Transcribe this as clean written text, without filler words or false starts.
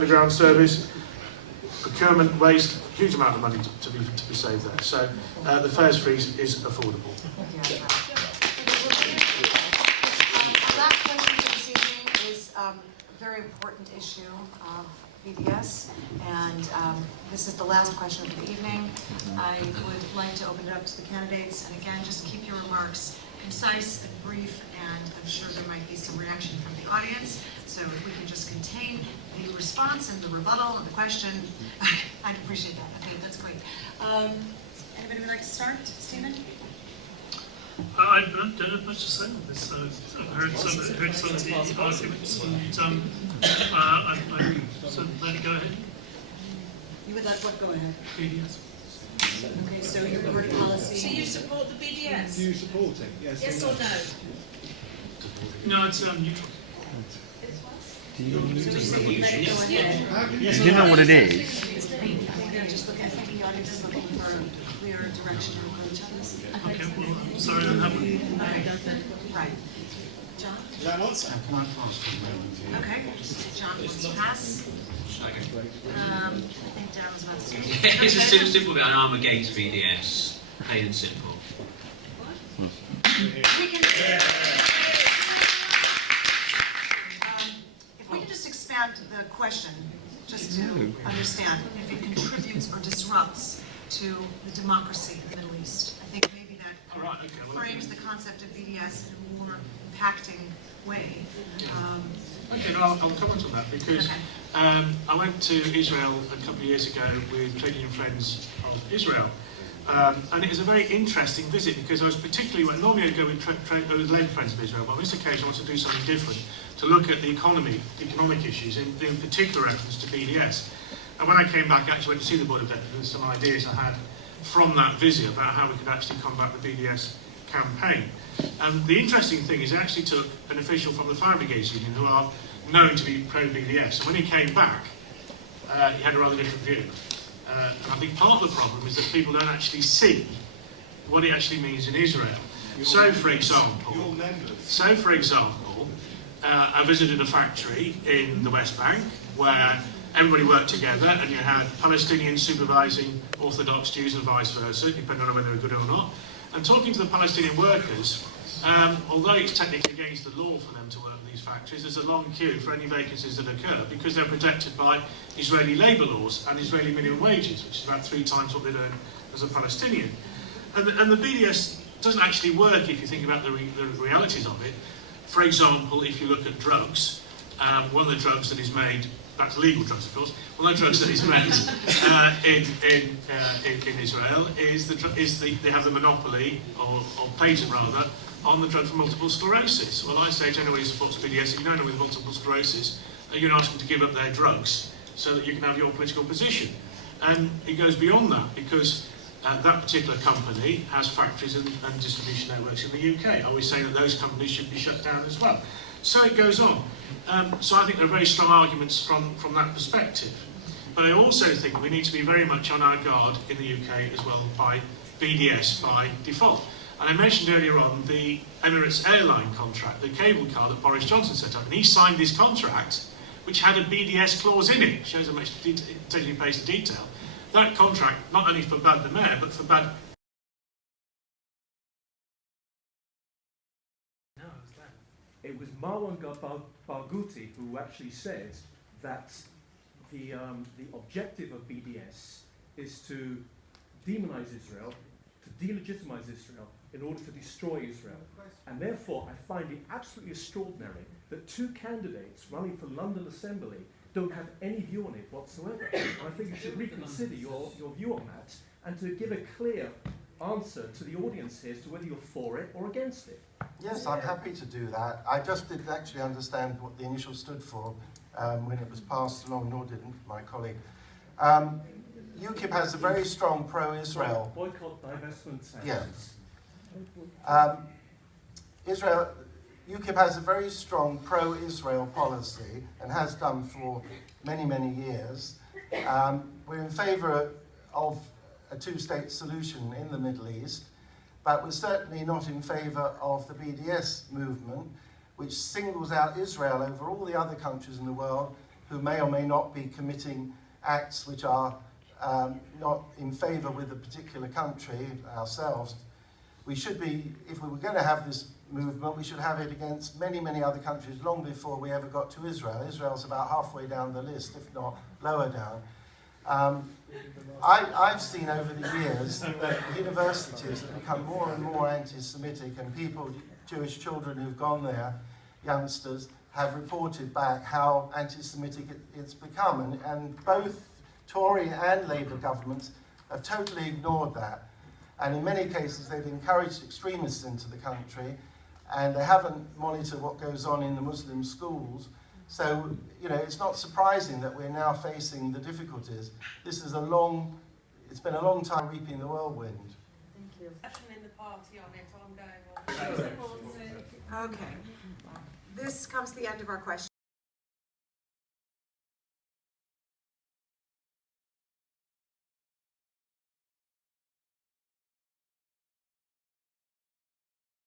Ground service, procurement waste, huge amount of money to be saved there. So the fares freeze is affordable. Our last question this evening is a very important issue of BDS, and this is the last question of the evening. I would like to open it up to the candidates, and again, just keep your remarks concise and brief, and I'm sure there might be some reaction from the audience. So if we can just contain the response and the rebuttal and the question, I'd appreciate that. Okay, that's great. Anybody would like to start? Stephen? I don't have much to say on this. I've heard some of the arguments, and so let it go ahead. You would let what go ahead? BDS. Okay, so your party policy. So you support the BDS? Do you support it? Yes or no? No, it's neutral. You know what it is? Just look, I think the audience is looking for clear direction or approach on this. Okay, well, I'm sorry I don't have one. Right. John? Is that an answer? Okay. John wants to pass. I think Dan was about to say. It's a simple bit. I'm against BDS. Plain and simple. If we can just expand the question, just to understand if it contributes or disrupts to the democracy in the Middle East. I think maybe that frames the concept of BDS in a more impacting way. Okay, well, I'll comment on that because I went to Israel a couple of years ago with Trading and Friends of Israel. And it was a very interesting visit because I was particularly, normally I'd go with Lend Friends of Israel, but on this occasion I wanted to do something different, to look at the economic issues, in particular reference to BDS. And when I came back, I actually went to see the Board of Directors, some ideas I had from that visit about how we could actually combat the BDS campaign. And the interesting thing is I actually took an official from the Fire Brigades Union who are known to be pro-BDS. And when he came back, he had a rather different view. And I think part of the problem is that people don't actually see what it actually means in Israel. So, for example, I visited a factory in the West Bank where everybody worked together, and you had Palestinians supervising Orthodox Jews and vice versa, depending on whether they were good or not. And talking to the Palestinian workers, although it's technically against the law for them to work in these factories, there's a long queue for any vacancies that occur because they're protected by Israeli labour laws and Israeli minimum wages, which is about 3 times what they'd earn as a Palestinian. And the BDS doesn't actually work if you think about the realities of it. For example, if you look at drugs, one of the drugs that is made, that's legal drugs of course, one of the drugs that is made in Israel is they have the monopoly, or patent rather, on the drug for multiple sclerosis. Well, I say to anyone who supports BDS, if you know anyone with multiple sclerosis, you're going to ask them to give up their drugs so that you can have your political position. And it goes beyond that because that particular company has factories and distribution networks in the UK. I always say that those companies should be shut down as well. So it goes on. So I think there are very strong arguments from that perspective. But I also think we need to be very much on our guard in the UK as well by BDS by default. And I mentioned earlier on the Emirates airline contract, the cable car that Boris Johnson set up. And he signed this contract, which had a BDS clause in it. Shows how much attention he pays to detail. That contract not only forbade the mayor, but forbade... It was Marwan Barghouti who actually said that the objective of BDS is to demonize Israel, to delegitimize Israel, in order to destroy Israel. And therefore, I find it absolutely extraordinary that 2 candidates running for London Assembly don't have any view on it whatsoever. And I think you should reconsider your view on that and to give a clear answer to the audience here as to whether you're for it or against it. Yes, I'm happy to do that. I just didn't actually understand what the initial stood for when it was passed along, nor didn't my colleague. UKIP has a very strong pro-Israel... Boycott, divestment, sanctions. Yes. UKIP has a very strong pro-Israel policy and has done for many, many years. We're in favour of a 2-state solution in the Middle East, but we're certainly not in favour of the BDS movement, which singles out Israel over all the other countries in the world who who may or may not be committing acts which are not in favour with a particular country, ourselves. We should be, if we were going to have this movement, we should have it against many, many other countries long before we ever got to Israel. Israel's about halfway down the list, if not lower down. I've seen over the years that universities have become more and more anti-Semitic, and people, Jewish children who've gone there, youngsters, have reported back how anti-Semitic it's become, and both Tory and Labour governments have totally ignored that. And in many cases they've encouraged extremists into the country, and they haven't monitored what goes on in the Muslim schools. So, you know, it's not surprising that we're now facing the difficulties. This is it's been a long time reaping the whirlwind. Thank you. In the party on it, I'm going on. Okay. This comes to the end of our questions.